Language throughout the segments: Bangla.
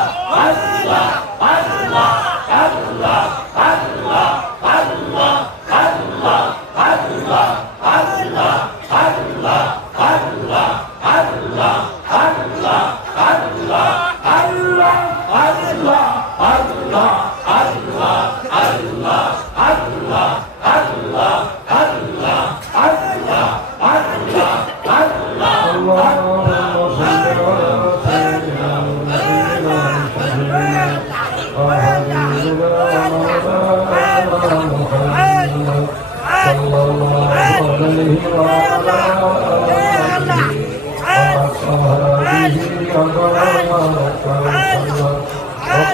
Allah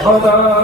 সদা